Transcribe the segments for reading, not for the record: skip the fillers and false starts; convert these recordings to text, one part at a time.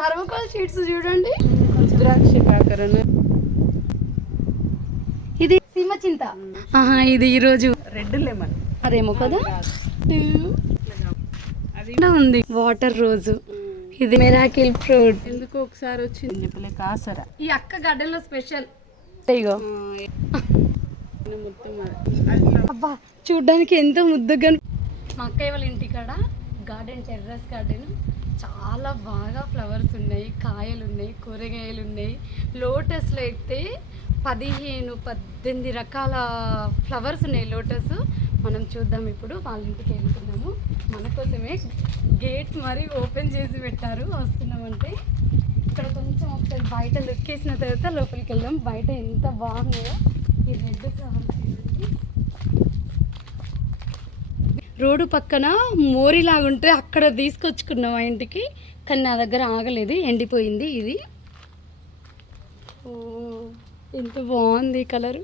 Thermocol sheets చూడండి. ద్రాక్ష కాకరణ, ఇది సీమ చింత. ఇది ఈరోజు రెడ్ లెమన్ అదేమో కదా. అది ఉంది వాటర్ రోజు. ఇది మిరాకిల్ ఫ్రూట్. ఎందుకు ఒకసారి వచ్చింది చెప్పలే కాసర. ఈ అక్క గార్డెన్ లో స్పెషల్. అబ్బా చూడ్డానికి ఎంతో ముద్దుగా. మా అక్కయ్య వాళ్ళ ఇంటికాడ గార్డెన్, టెర్రస్ గార్డెన్, చాలా బాగా ఫ్లవర్స్ ఉన్నాయి, కాయలు ఉన్నాయి, కూరగాయలు ఉన్నాయి. లోటస్లో అయితే 15-18 రకాల ఫ్లవర్స్ ఉన్నాయి. లోటస్ మనం చూద్దాం. ఇప్పుడు వాళ్ళ ఇంటికి వెళ్తున్నాము. మన కోసమే గేట్ మరి ఓపెన్ చేసి పెట్టారు. వస్తున్నామంటే ఇక్కడ కొంచెం ఒకసారి బయట లుక్ వేసిన తర్వాత లోపలికి వెళ్దాం. బయట ఎంత బాగున్నాయో. ఈ రెడ్ ఫ్లవర్స్ రోడ్డు పక్కన మోరిలాగుంటే అక్కడ తీసుకొచ్చుకున్నాం ఆ ఇంటికి. కానీ నా దగ్గర ఆగలేదు, ఎండిపోయింది. ఇది ఓ ఎంత బాగుంది కలరు.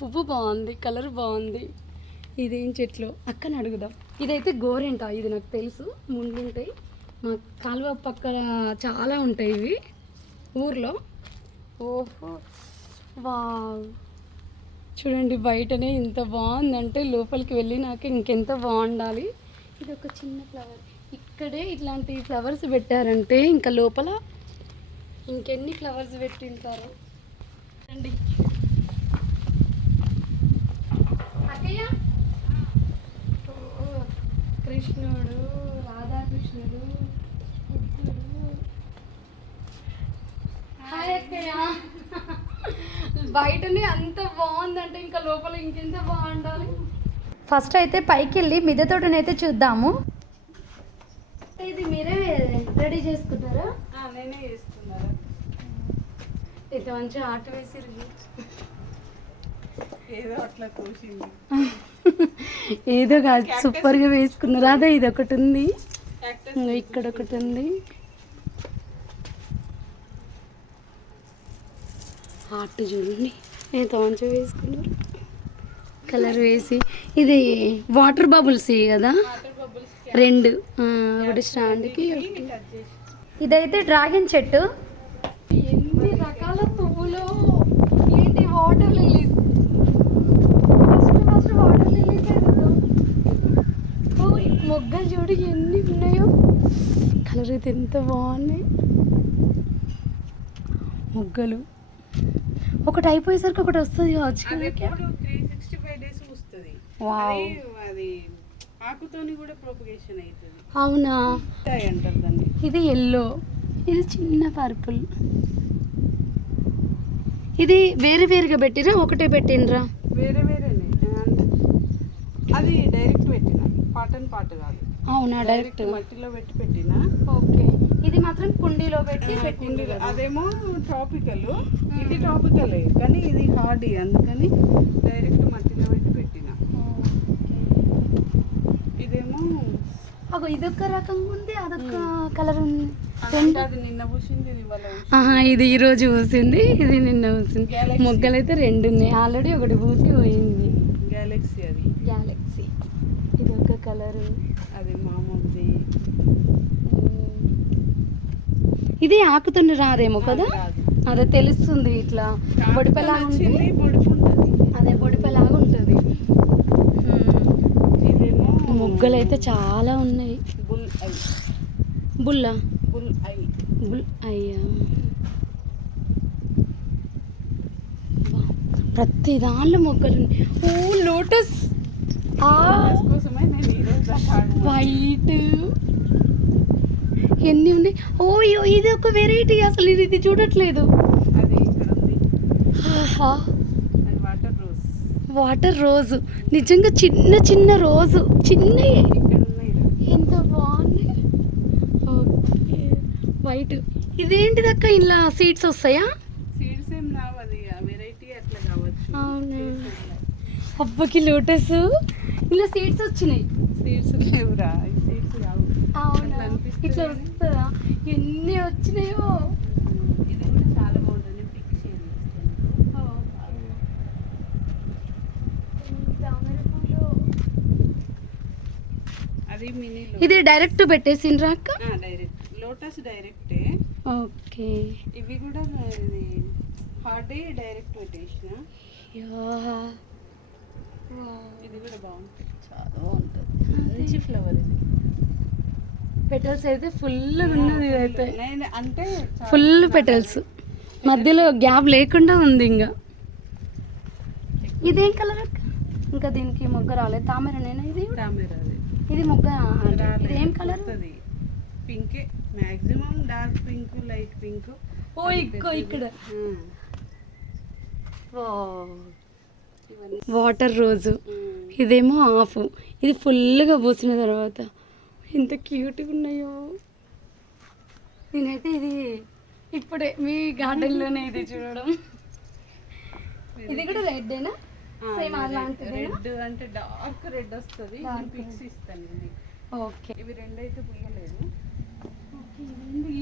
పువ్వు బాగుంది, కలర్ బాగుంది. ఇదేం చెట్లు అక్కని అడుగుదాం. ఇదైతే గోరెంట. ఇది నాకు తెలుసు, ముందుంటాయి. మా కాలువ పక్కన చాలా ఉంటాయి ఇవి ఊర్లో. ఓహో వావ్, చూడండి బయటనే ఇంత బాగుందంటే లోపలికి వెళ్ళి నాకు ఇంకెంత బాగుండాలి. ఇది ఒక చిన్న ఫ్లవర్. ఇక్కడే ఇట్లాంటి ఫ్లవర్స్ పెట్టారంటే ఇంకా లోపల ఇంకెన్ని ఫ్లవర్స్ పెట్టింటారు అండి. అక్కయ్య, కృష్ణుడు, రాధాకృష్ణుడు, బుద్ధుడు. హాయ్ అక్కయ్య. బయటనే అంత బాగుందంటే ఇంకా లోపల ఇంకెంత బాగుండాలి. ఫస్ట్ అయితే పైకి వెళ్ళి మిద్దె తోటనైతే చూద్దాము. ఇది మీరే రెడీ చేసుకుంటారా? నేనే చేసుకున్నారా. ఇంత మంచి ఆట వేసిరు. ఏదో అట్లా కూర్చింది. ఏదో కాదు, సూపర్గా వేసుకున్నారు. అదే ఇది ఒకటి ఉంది, ఇక్కడ ఒకటి ఉంది. ఆర్ట్ చూడండి ఎంత మంచిగా వేసుకున్నారు. కలర్ వేసి ఇది వాటర్ బబుల్స్ కదా, 2 ఒకటి స్టాండ్కి. ఇదైతే డ్రాగన్ చెట్టు. ఎన్ని రకాల పువ్వులు. ఏంటి water lilies. First water lilies. మొగ్గలు చూడు ఎన్ని ఉన్నాయో. కలర్ అయితే ఎంత బాగున్నాయి మొగ్గలు. ఒకటి అయిపోయేసరికి ఒకటి వస్తుంది కావచ్చు. 365 డేస్ వస్తుంది. అది ఆకుతోని కూడా ప్రొపగేషన్ అవుతుంది. అవునా అంటారు దాన్ని. ఇది ఎల్లో, ఇది చిన్న పర్పుల్. ఇది వేరే వేరుగా పెట్టిరా, ఒకటే పెట్టినరా? వేరే వేరేనే. అది డైరెక్ట్ పెట్టిన, పార్ట్ అండ్ పార్ట్ కాదు. అవునా, డైరెక్ట్ మట్టిలో పెట్టి పెట్టిన. ఓకే. ఇది మాత్రం కుండీలో పెట్టి పెట్టింది. అదేమో ట్రాపికల్, ఇది ట్రాపికల్ కానీ ఇది హార్డీ, అందుకని డైరెక్ట్ మట్టిలో పెట్టి పెట్టిన. ఇదేమో ఇదొక రకంగా ఉంది, అదొక కలర్ ఉంది. అది నిన్న పూసింది, ఇది ఇవాళ. ఇది ఈరోజు పూసింది, ఇది నిన్న పూసింది. మొగ్గలు అయితే 2 ఉన్నాయి. ఆల్రెడీ ఒకటి పూసి పోయింది. గ్యాలక్సీ. అది గ్యాలక్సీ. ఇది ఒక కలరు. అది మామూలుది. ఇది ఆకుతున్న రాదేమో కదా. అదే తెలుస్తుంది. ఇట్లా బొడిపలాగా ఉంటుంది. అదే బొడిపలాగా ఉంటుంది. మొగ్గలు అయితే చాలా ఉన్నాయి. బుల్ అయ్యా. ప్రతి దానిలో మొగ్గలు ఉన్నాయి. ఓ లోటస్ వైట్ ఎన్ని ఉన్నాయి. ఓ ఇది ఒక వెరైటీ. అసలు ఇది చూడట్లేదు. వాటర్ రోజు. నిజంగా చిన్న చిన్న రోజు, చిన్నవి ఎంత బాగుంది. Okay white. ఇదేంటిది అక్క, ఇలా సీడ్స్ వస్తాయా? సీడ్స్ ఏం రావు, అది వెరైటీ అట్లా కావచ్చు. అవునా. అబ్బకి లోటస్ ఇలా సీడ్స్ వచ్చినాయి. సీడ్స్ లేవురా, సీడ్స్ రావు. అవునా, ఇట్లా వస్తుందా? ఎన్ని వచ్చినాయో. ఇది కూడా చాలా బాగుంటుంది. పిక్ చేయండి. ఇది డైరెక్ట్ పెట్టేసిండ్రా అక్క? డైరెక్ట్ లోటస్ డైరెక్టే. ఓకే. ఇవి కూడా ఇది హార్డీ డైరెక్ట్ పెట్టేసిన. ఇది కూడా బాగుంటుంది, చాలా బాగుంటుంది, మంచి ఫ్లవర్ ఇది. పెటల్స్ అయితే ఫుల్ ఉన్నది అయితే, అంటే ఫుల్ పెటల్స్, మధ్యలో గ్యాప్ లేకుండా ఉంది. ఇంకా ఇదేం కలర్ అక్క? ఇంకా దీనికి మొగ్గ రాలేదు. తామరనేనా ఇది? తామర ఇది మొగ్గ. ఇది ఏం కలర్? పింకే, maximum dark pink, light pink. ఓ ఇక్కో ఇక్కడ వాటర్ రోజు, ఇదేమో ఆఫ్. ఇది ఫుల్గా పూసిన తర్వాత ఎంత క్యూట్గా ఉన్నాయో. నేనైతే ఇది ఇప్పుడే మీ గార్డెన్లోనే ఇది చూడడం. ఇది కూడా రెడ్డేనా? సేమ్ అలాంటిది. రెడ్ అంటే డార్క్ రెడ్ వస్తుంది. పిక్స్ ఇస్తాను మీకు. ఓకే. ఇవి రెండు అయితే పూయలేదు.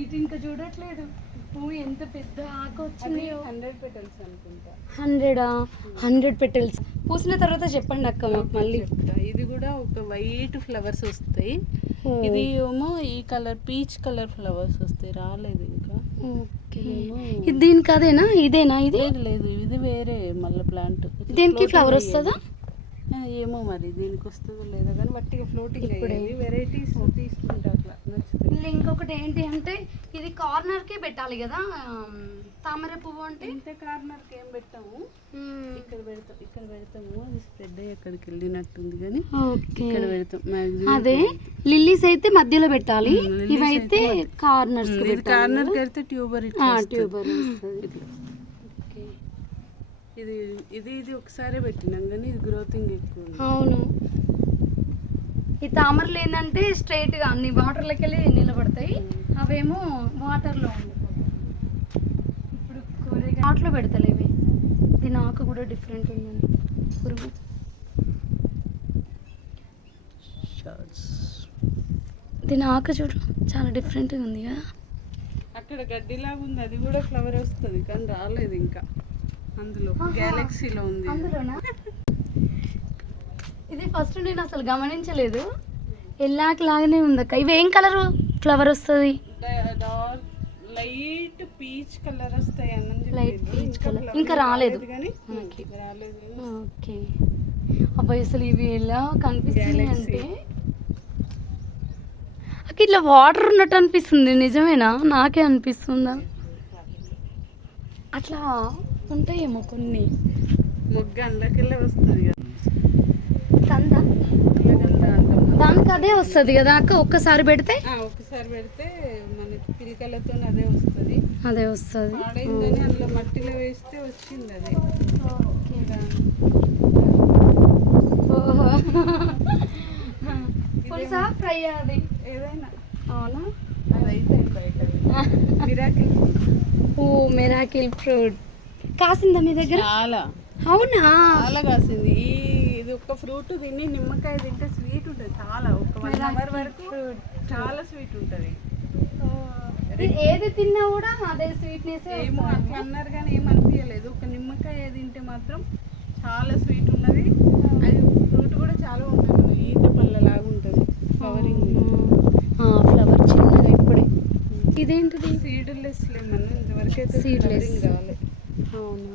ఇది ఇంకా చూడట్లేదు. పువ్వు ఎంత పెద్ద ఆకు వచ్చింది. 100 పెటల్స్ అనుకుంటా. 100 పెటల్స్ పూసిన తర్వాత చెప్పండి అక్క మాకు మళ్ళీ. ఇది కూడా ఒక వైట్ ఫ్లవర్స్ వస్తాయి. ఇది ఏమో ఈ కలర్ పీచ్ కలర్ ఫ్లవర్స్ వస్తాయి, రాలేదు ఇంకా. ఓకే. ఇది దీనికి అదేనా? ఇదేనా? ఇది లేదు, ఇది వేరే మళ్ళీ ప్లాంట్. దీనికి ఫ్లవర్ వస్తుందా ఏమో మరి, దీనికి వస్తుందో లేదో కానీ వట్టిగా ఫ్లోటింగ్ అయ్యేది. వెరైటీస్ తీసుకుంటా అట్లా నచ్చుతుంది. ఇంకొకటి ఏంటి అంటే ఇది కార్నర్కి పెట్టాలి కదా తామర పువ్వు అంటే. ఇంత కార్నర్కి ఏం పెట్టాము, ఇక్కడ పెడతాము. అది స్ప్రెడ్ అయ్యి అక్కడికి వెళ్ళినట్టుంది కానీ ఇక్కడ పెడతాం మాక్సిమం. అదే లిల్లీస్ అయితే మధ్యలో పెట్టాలి, ఇవైతే కార్నర్స్. కార్నర్ పెడితే ట్యూబర్ ట్యూబర్ ఇది ఇది ఇది ఒకసారి పెట్టినాం కానీ ఇది గ్రోతింగ్ ఎక్కువ. అవును. ఈ తామరలు ఏంటంటే స్ట్రైట్గా అన్ని వాటర్లోకి వెళ్ళి నిలబడతాయి, అవేమో వాటర్లో ఉండిపోతాయి. ఇప్పుడు కూరగాయ వాటర్లో పెడతాయి ఇవి. దీని ఆకు కూడా డిఫరెంట్ ఉందండి. పురుగు దీని ఆకు చూడు చాలా డిఫరెంట్గా ఉంది కదా. అక్కడ గడ్డిలాగా ఉంది, అది కూడా ఫ్లవర్ వస్తుంది కానీ రాలేదు ఇంకా. అందులో గ్యాలక్సీలో ఉంది. అందులోనా? ఇది ఫస్ట్ నేను అసలు గమనించలేదు. ఎల్లాకి లాగానే ఉంది అక్క. ఇవి ఏం కలర్ ఫ్లవర్ వస్తుంది? లైట్ పీచ్ కలర్ వస్తాయి అన్నది. లైట్ పీచ్ కలర్ ఇంకా రాలేదు. ఓకే. అబ్బాయి అసలు ఇవి ఎలా కనిపిస్తుంది అంటే అక్క ఇట్లా వాటర్ ఉన్నట్టు అనిపిస్తుంది. నిజమేనా? నాకే అనిపిస్తుందా? అట్లా ఉంటాయేమో కొన్ని. మొగ్గ అందులోకెళ్ళే వస్తుంది కదా. కందా దానికి అదే వస్తుంది కదా అక్క. ఒక్కసారి పెడితే మనకి పిరికలతో అదే వస్తుంది. పాడైందని అందులో మట్టిలో వేస్తే వచ్చింది అది. పులుసా ఫ్రై అది ఏదైనా. అవునా? అదైతే మిరాకిల్ ఫ్రూట్. ఓ మిరాకిల్ ఫ్రూట్ కాసిందా మీ దగ్గర? చాలా. అవునా? చాలా కాసింది. ఇది ఒక ఫ్రూట్ తిని నిమ్మకాయ తింటే స్వీట్ ఉంటుంది చాలా. ఒక 1 అవర్ వరకు చాలా స్వీట్ ఉంటుంది. ఏది తిన్నా కూడా అదే స్వీట్నెస్. ఏమో అట్లా అన్నారు కానీ ఏం అనిపించలేదు. ఒక నిమ్మకాయ తింటే మాత్రం చాలా స్వీట్ ఉన్నది. అది ఫ్రూట్ కూడా చాలా ఉంటుంది, ఈత పళ్ళలాగా ఉంటుంది. ఫ్లవరింగ్ ఫ్లవర్ చిన్నగా ఇప్పుడే. ఇదేంటిది? Seedless lemon. ఇంతవరకు అయితే సీడ్లెస్ రాలే. అవును.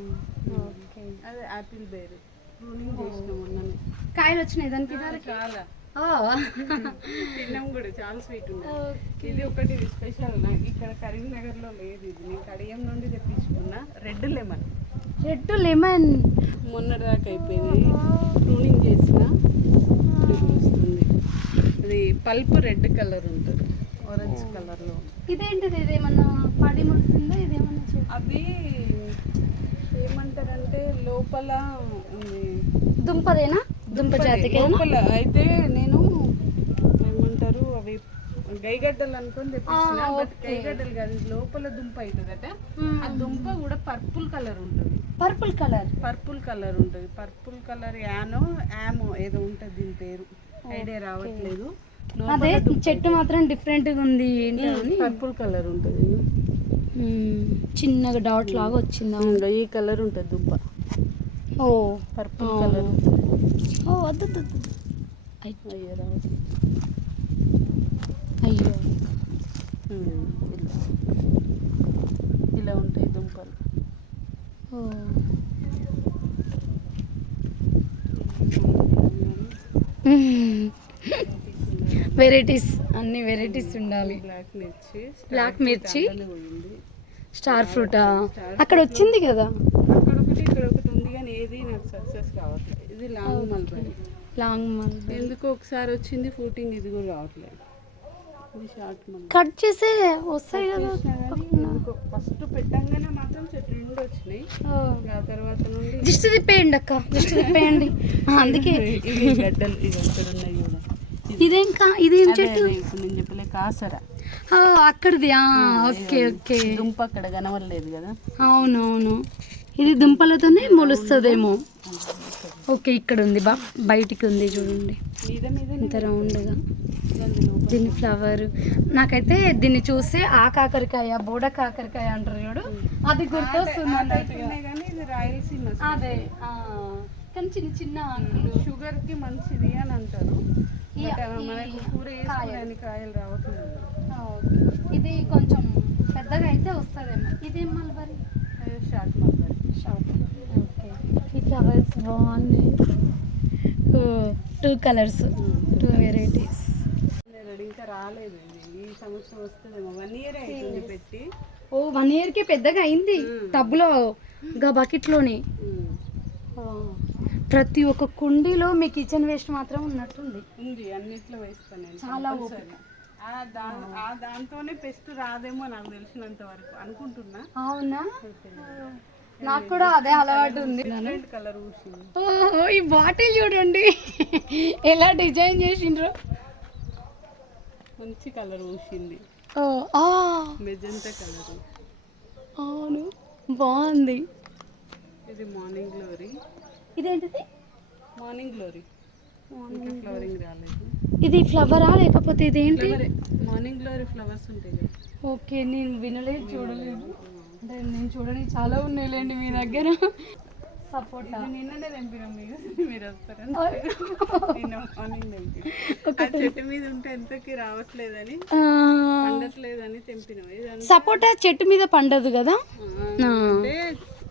ఓకే. అదే యాపిల్ బేర్ ప్రూనింగ్ చేసినాం మొన్ననే. కాయలు వచ్చినాయి దానికి? చాలా తిన్నాం కూడా, చాలా స్వీట్ ఉంది. ఓకే. ఇది ఒకటి, ఇది స్పెషల్. ఇక్కడ కరీంనగర్లో లేదు. ఇది నేను కడియం నుండి తెప్పించుకున్నా. రెడ్ లెమన్ మొన్నటిదాకా అయిపోయింది. ప్రూనింగ్ చేసిన ఇప్పుడు వస్తుంది. అది పల్ప్ రెడ్ కలర్ ఉంటుంది, ఆరెంజ్ కలర్లో. ఇదేంటిది? ఇదేమన్నా పడి ముడిసిందా? ఇదేమన్నా అది ఏమంటారంటే లోపల దుంపదేనా? దుంప జాతికి లోపల అయితే నేను ఏమంటారు అవి గైగడ్డలు అనుకొని తెప్పించిన. బట్ గైగడ్డలు కాదు, లోపల దుంప అవుతుందట. ఆ దుంప కూడా పర్పుల్ కలర్ ఉంటుంది. పర్పుల్ కలర్ ఉంటుంది. పర్పుల్ కలర్ యామో ఏదో ఉంటుంది దీని పేరు, ఐడియా రావట్లేదు. అదే చెట్టు మాత్రం డిఫరెంట్ గా ఉంది. పర్పుల్ కలర్ ఉంటుంది, చిన్నగా డాట్ లాగా వచ్చింది. ఈ కలర్ ఉంటుంది దుంప. ఓ పర్పుల్ కలర్. ఓ వద్దు అయ్యో రావట్లేదు. అయ్యో ఇట్లా ఉంటాయి దుంపలు. వెరైటీస్, అన్ని వెరైటీస్ ఉండాలి. బ్లాక్ మిర్చి స్టార్ ఫ్రూటా అక్కడ వచ్చింది కదా, అక్కడ ఒకటి ఇక్కడ ఒకటి ఉంది కానీ ఏది నాకు సక్సెస్ కావట్లేదు. ఇది లాంగ్ మల్బరీ. లాంగ్ మల్బరీ ఎందుకు ఒకసారి వచ్చింది ఫ్రూటింగ్, ఇది కూడా రావట్లేదు. ఇది షార్ట్ మల్బరీ. కట్ చేసే వస్తాయి కదా. ఫస్ట్ పెట్టంగానే మాత్రం చెట్టు నిండి వచ్చినాయి, ఆ తర్వాత నుండి జస్ట్ తిప్పేయండి అక్క, జస్ట్ తిప్పేయండి. అందుకే ఇవి గడ్డలు ఇవి అక్కడ ఉన్నాయి కూడా. ఇదేం చెట్టు? ఇప్పుడు నేను చెప్పలే కాసర, అక్కడిది. Okay okay. దుంప అక్కడ కనవలేదు కదా. అవునవును, ఇది దుంపలతోనే మొలుస్తుందేమో. ఓకే, ఇక్కడ ఉంది బయటికి ఉంది చూడండి, మీద మీద ఇంత రౌండ్గా. దీని ఫ్లవర్ నాకైతే దీన్ని చూస్తే ఆ కాకరకాయ, బోడ కాకరకాయ అంటారు చూడు, అది గుర్తొస్తుంది. కానీ ఇది రాయలసీమ. అదే, కానీ చిన్న చిన్న షుగర్ కి మంచిది అని అంటారు. మనకి కూర వేసుకునే కాయలు రావట్లేదు. ఇది కొంచెం పెద్దగా అయితే వస్తుందేమో. ఇదేం mulberry? Short mulberry. Short. Okay, ఈ ఫ్లవర్స్ బాగున్నాయి. 2 కలర్స్, 2 వెరైటీస్. ఇంకా రాలేదు, ఈ సంవత్సరం వస్తుందేమో. 1 ఇయర్ అవుతుంది పెట్టి. 1 ఇయర్కే పెద్దగా అయింది టబ్లో, ఇంకా బకెట్లోనే. ప్రతి ఒక్క కుండీలో మీ కిచెన్ వేస్ట్ మాత్రం ఉన్నట్టుంది. ఉంది, అన్నిట్లో వేస్తాను నేను. చాలా దాంతోనే పెస్ట్ రాదేమో నాకు తెలిసినంత వరకు అనుకుంటున్నా. అవునా, నాకు కూడా అదే అలవాటు ఉంది. కలర్ ఊసింది. ఓహో, ఈ బాటిల్ చూడండి ఎలా డిజైన్ చేసిండ్రు. మంచి కలర్ ఊసింది, మెజంతా కలర్. అవును, బాగుంది. ఇది మార్నింగ్ గ్లోరీ. ఇదేంటిది? Morning glory. ఇంకా ఫ్లవరింగ్ రాలేదు. ఇది ఫ్లవరా లేకపోతే ఇదేంటి? మార్నింగ్ గ్లోరీ ఫ్లవర్స్ ఉంటాయి కదా. ఓకే, నేను వినలేదు, చూడలేదు. అంటే నేను చూడని చాలా ఉన్నాయిలేండి మీ దగ్గర. సపోటా నిన్ననే తెంపినాం, మీరు వస్తారని నిన్న మార్నింగ్ తెంపినాం. ఆ చెట్టు మీద ఉంటే ఎంతకి రావట్లేదని, పండట్లేదని తెంపినాం. సపోటా చెట్టు మీద పండదు కదా.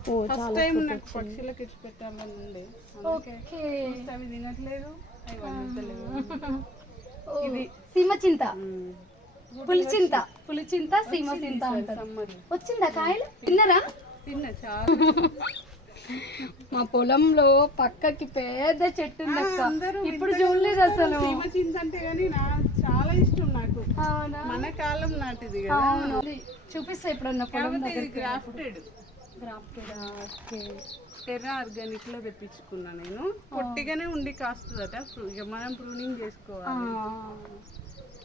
ఫస్ట్ టైం నాకు పక్షులకు ఇచ్చి పెట్టాలని ఉండే, అవి తినట్లేదు, అవి వండట్లేదు. ఇది సీమచింత, పులిచింత, సీమచింత అంటారు. వచ్చిందా కాయలు? తిన్నరా? తిన్నా చాలా. మా పొలంలో పక్కకి పెద్ద చెట్టు ఉంది అక్క, ఇప్పుడు చూడలేదు అసలు. సీమచింత అంటే కానీ చాలా ఇష్టం నాకు. మన కాలం నాటిది కదా. చూపిస్తా ఎప్పుడన్నా పొలం దగ్గర. గ్రాఫ్టెడ్. టెర్రా ఆర్గానిక్ లో తెప్పించుకున్నా నేను. పొట్టిగానే ఉండి కాస్తుందట, ఇక మనం ప్రూనింగ్ చేసుకోవాలి.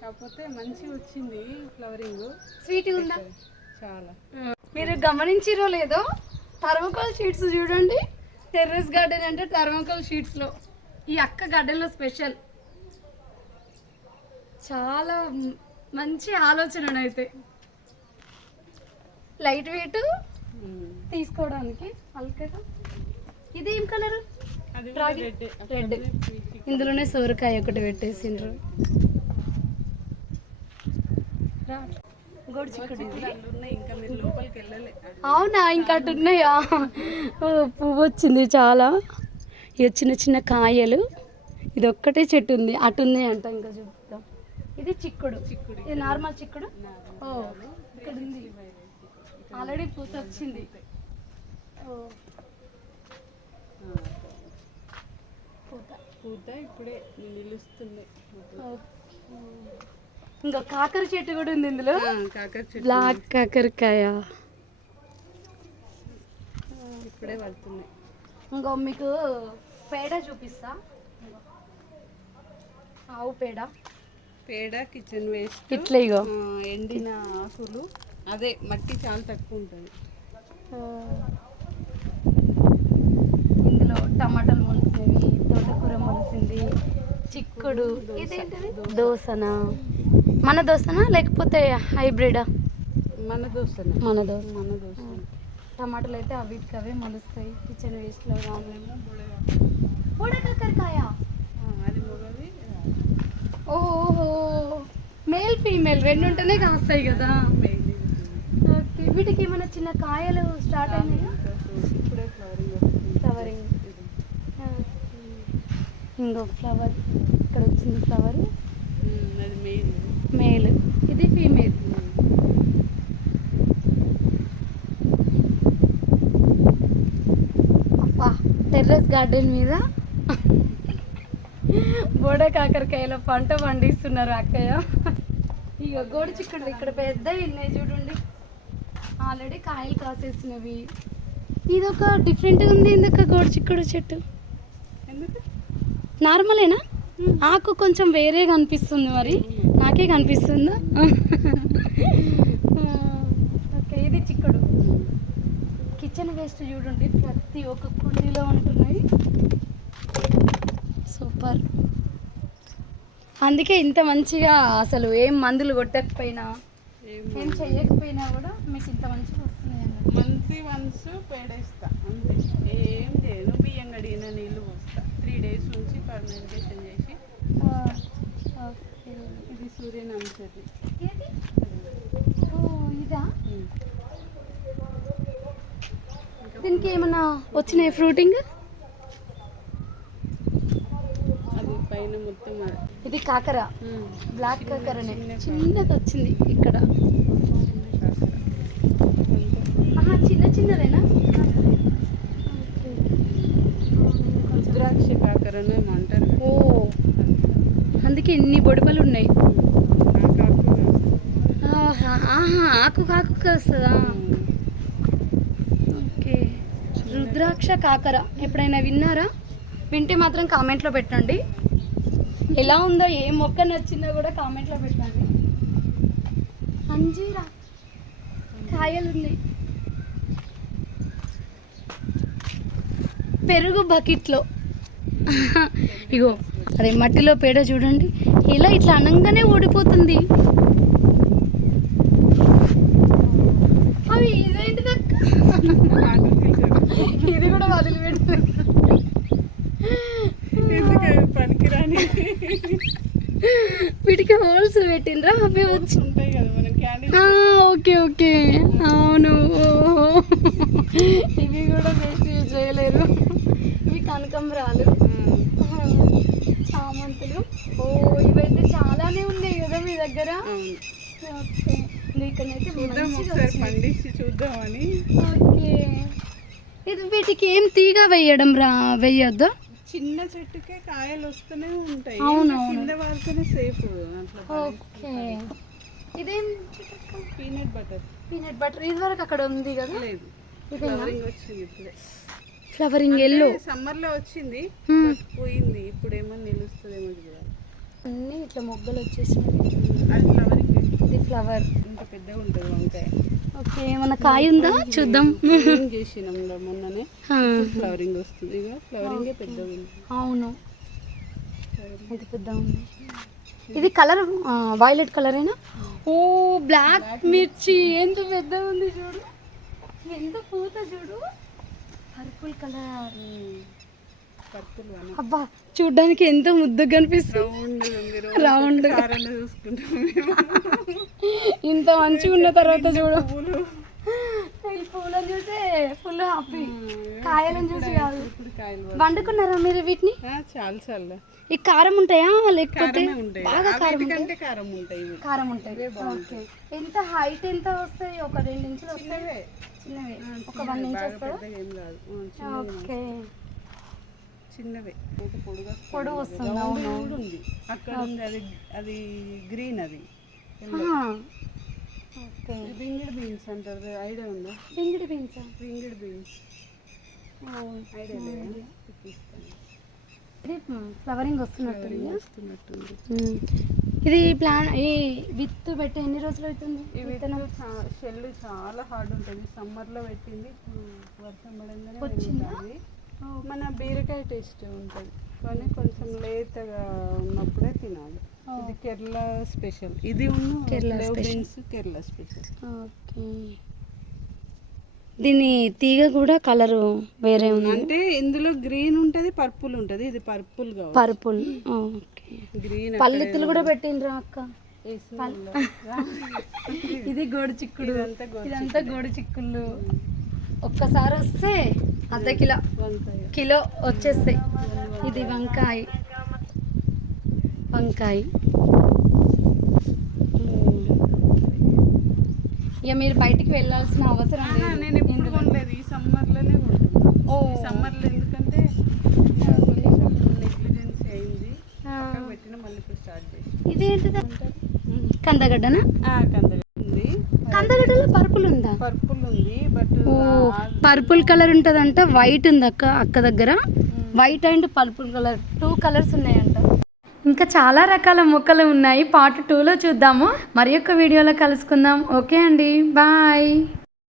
కాకపోతే మంచిగా వచ్చింది ఫ్లవరింగ్. స్వీట్ ఉందా? చాలా. మీరు గమనించిరో లేదో, థర్మోకోల్ షీట్స్ చూడండి. టెర్రస్ గార్డెన్ అంటే థర్మోకోల్ షీట్స్ లో ఈ అక్క గార్డెన్ లో స్పెషల్. చాలా మంచి ఆలోచన అయితే, లైట్ వెయిట్ తీసుకోవడానికి. అల్కగా ఇది ఏం కలర్? రెడ్. ఇందులోనే సోరకాయ ఒకటి పెట్టేసిండ్రు. అవునా, ఇంకా అటు ఉన్నాయా? పువ్వు వచ్చింది చాలా. ఇక చిన్న చిన్న కాయలు. ఇది ఒక్కటే చెట్టు ఉంది, అటు ఉన్నాయి అంట. ఇంకా చూద్దాం. ఇది చిక్కుడు. ఇది నార్మల్ చిక్కుడు. ఇక్కడ ఉంది, ఆల్రెడీ పూత వచ్చింది. పూత ఇప్పుడే నిలుస్తుంది. ఇంకా కాకర చెట్టు కూడా ఉంది ఇందులో. బ్లాక్ కాకరకాయ ఇప్పుడే పడుతుంది. ఇంకో మీకు పేడ చూపిస్తా. ఆవు పేడ, కిచెన్ వేస్ట్. ఇట్లా ఇగో ఎండిన ఆకులు, అదే మట్టి చాలా తక్కువ ఉంటుంది. ఇందులో టమాటాలు మొలిసినవి, తోటకూర మొలిసింది, చిక్కుడు. ఇదేంటిది? దోసనా? మన దోసనా లేకపోతే హైబ్రిడా? మన దోస. టమాటాలు అయితే అవిటికి అవే మొలుస్తాయి. కిచెన్ వేస్ట్లో రాలేము. బుడకాకరకాయ, అది మొగవి. ఓహో, మేల్ ఫీమేల్ రెండు ఉంటేనే కాస్తాయి కదా. ఓకే, వీటికి ఏమైనా చిన్న కాయలు స్టార్ట్ అయినాయా? ఇప్పుడే ఫ్లవరింగ్ వస్తుంది. ఫ్లవరింగ్. ఇంకొక ఫ్లవర్ ఇక్కడ వచ్చింది. ఫ్లవర్ అది మెయిల్. మేల్, ఇది ఫీమేల్. అబ్బా, టెర్రస్ గార్డెన్ మీద బోడ కాకరకాయల పంట పండిస్తున్నారు అక్కయ్య. ఇక గోడు చిక్కుడు ఇక్కడ పెద్ద ఉన్నాయి చూడండి, ఆల్రెడీ కాయలు కాసేసినవి. ఇదొక డిఫరెంట్గా ఉంది. ఎందుకు గోడు చిక్కుడు చెట్టు ఎందుకు? నార్మలేనా? ఆకు కొంచెం వేరే కనిపిస్తుంది, మరి నాకే కనిపిస్తుందా? ఓకే, ఇది చిక్కుడు. కిచెన్ వేస్ట్ చూడండి, ప్రతి ఒక్క కుండీలో ఉంటున్నాయి. సూపర్. అందుకే ఇంత మంచిగా, అసలు ఏం మందులు కొట్టకపోయినా ఏం చెయ్యకపోయినా కూడా మీకు ఇంత మంచిగా వస్తున్నాయి అన్నమాట. మంత్లీ వన్స్ పేడేస్తా అంతే, ఏం చేయను. బియ్యం కడిగిన నీళ్ళు పోస్తా. 3 days నుంచి ఫర్మెంటేషన్ చేసి. ఓకే, ఇది సూర్యనమస్కారం. ఏది? ఓ, ఇదా? దీనికి ఏమన్నా వచ్చినాయి ఫ్రూటింగ్? అది పైన మొత్తం ఇది కాకర, బ్లాక్ కాకరనే, చిన్నది వచ్చింది ఇక్కడ. చిన్న చిన్నదేనా? రుద్రాక్ష కాకరను ఏమంటారు. ఓ, అందుకే ఇన్ని బొడిపలు ఉన్నాయి. ఆకు కాకు వస్తుందా? ఓకే, రుద్రాక్ష కాకర ఎప్పుడైనా విన్నారా? వింటే మాత్రం కామెంట్లో పెట్టండి. ఎలా ఉందో, ఏ మొక్క నచ్చిందో కూడా కామెంట్లో పెట్టండి. అంజీరా కాయలు ఉన్నాయి. పెరుగు బకెట్లో ఇగో, అదే మట్టిలో పేడ చూడండి, ఇలా ఇట్లా అనంగానే ఓడిపోతుంది. అవి ఇదేంటిది అక్క? ఇది కూడా వదిలిపెడుతుంది. పనికిరాని వీటికి హోల్స్ పెట్టిండ్రా? అవే వచ్చి ఉంటాయి కదా మనం క్యాండిల్. ఓకే ఓకే, అవును. ఇవి కూడా వేస్ట్ చేయలేరు. ఇవి కనకంబరాలు, చామంతులు. ఓ, ఇవైతే చాలానే ఉన్నాయి కదా మీ దగ్గర. ఓకే, ఇక్కడైతే ఒకసారి పండించి చూద్దామని. ఓకే, ఇది వీటికి ఏం తీగ వేయడం వేయొద్దా? చిన్న చెట్టుకే కాయలు వస్తూనే ఉంటాయి. అవును, కింద వరకునే సేఫ్. ఓకే, ఇదేం? Peanut butter. పీనట్ బటర్ ఇది వరకు అక్కడ ఉంది కదా? లేదు, ఫ్లవరింగ్ వచ్చింది ఇప్పుడే. ఫ్లవరింగ్ ఎల్లో సమ్మర్ లో వచ్చింది, పోయింది. ఇప్పుడేమో నిలుస్తుందేమో చూడాలి. అన్నీ ఇట్లా మొగ్గలు వచ్చేసినాయి. అది ఫ్లవరింగ్. ఇది ఫ్లవర్, ఇంత పెద్దగా ఉంటుంది వంకాయ. ఓకే, ఏమన్నా కాయ ఉందా చూద్దాం. చేసినాం మొన్ననే, ఫ్లవరింగ్ వస్తుంది. ఇక ఫ్లవరింగే పెద్దగా ఉంది. అవును, ఇది పెద్ద ఉంది. ఇది కలర్ వైలెట్ కలరేనా? ఓ, బ్లాక్ మిర్చి ఎంత పెద్ద ఉంది చూడు, ఎంత పూత చూడు. Purple colour, purple. అబ్బా, చూడ్డానికి ఎంత ముద్దుగా కనిపిస్తుంది. రౌండ్ ఇంత మంచిగా ఉన్న తర్వాత చూడు, ఈ పూలను చూసే ఫుల్ హ్యాపీ. కాయలను చూసి కాదు. వండుకున్నారా మీరు వీటిని? చాలా చాలా. ఈ కారం ఉంటాయా లేకపోతే బాగా కారం ఉంటాయి? కారం ఉంటాయి. ఓకే, ఎంత హైట్ ఎంత వస్తాయి? ఒక 2 ఇంచులు వస్తాయి. చిన్నవి ఒక 1 ఇంచ్ వస్తుందా? ఓకే, చిన్నవే. పొడుగు వస్తుంది. అవును, ఉంది అక్కడ ఉంది. అది గ్రీన్. అది ఓకే, రింగిడ్ బీన్స్ అంటారు. ఐడియా ఉందా? రింగిడి బీన్స్. రింగిడ్ బీన్స్ ఐడియా లేదా? ఇది ఫ్లవరింగ్ వస్తున్నట్టుంది. వస్తున్నట్టుంది. ఇది ప్లాన్, ఈ విత్తు పెట్టి ఎన్ని రోజులు అవుతుంది? షెల్ చాలా హార్డ్ ఉంటుంది. సమ్మర్లో పెట్టింది, వర్షం పడంగానే వచ్చిందా? మన బీరకాయ టేస్ట్ ఉంటుంది, కానీ కొంచెం లేతగా ఉన్నప్పుడే తినాలి. ఇది కేరళ స్పెషల్. ఇది కేరళ స్పెషల్. ఓకే, దీని తీగ కూడా కలరు వేరే ఉంది. అంటే ఇందులో గ్రీన్ ఉంటుంది, పర్పుల్ ఉంటుంది. ఇది పర్పుల్. పర్పుల్. Okay, green. పల్లెత్తులు కూడా పెట్టిండ్రా అక్క? వేసిన ఇది గోడు చిక్కుడు, ఇదంతా గోడు ఇదంతా గోడు చిక్కుళ్ళు. ఒక్కసారి వస్తే అర్ధ కిలో వంకాయ. కిలో వచ్చేస్తాయి. ఇది వంకాయ, వంకాయ. ఇక మీరు బయటికి వెళ్ళాల్సిన అవసరం ఆహా, లేదు. నేను ఎప్పుడు కొనలేదు, ఈ సమ్మర్లోనే కొంటున్నా. ఈ సమ్మర్లో ఎందుకంటే నెగ్లిజెన్సీ అయింది, పక్కకు పెట్టిన మళ్ళీ ఇప్పుడు స్టార్ట్ చేసి. ఇదేంటిది? కందగడ్డనా? కందగడ్డ ఉంది, కందగడ్డలో పర్పుల్ ఉందా? పర్పుల్ ఉంది, బట్ పర్పుల్ కలర్ ఉంటుందంట, వైట్ ఉంది అక్క దగ్గర. White and purple colour 2 colours ఉన్నాయంట. ఇంకా చాలా రకాల మొక్కలు ఉన్నాయి. పార్ట్ 2లో చూద్దాము. మరి యొక్క వీడియోలో కలుసుకుందాం. ఓకే అండి, బాయ్.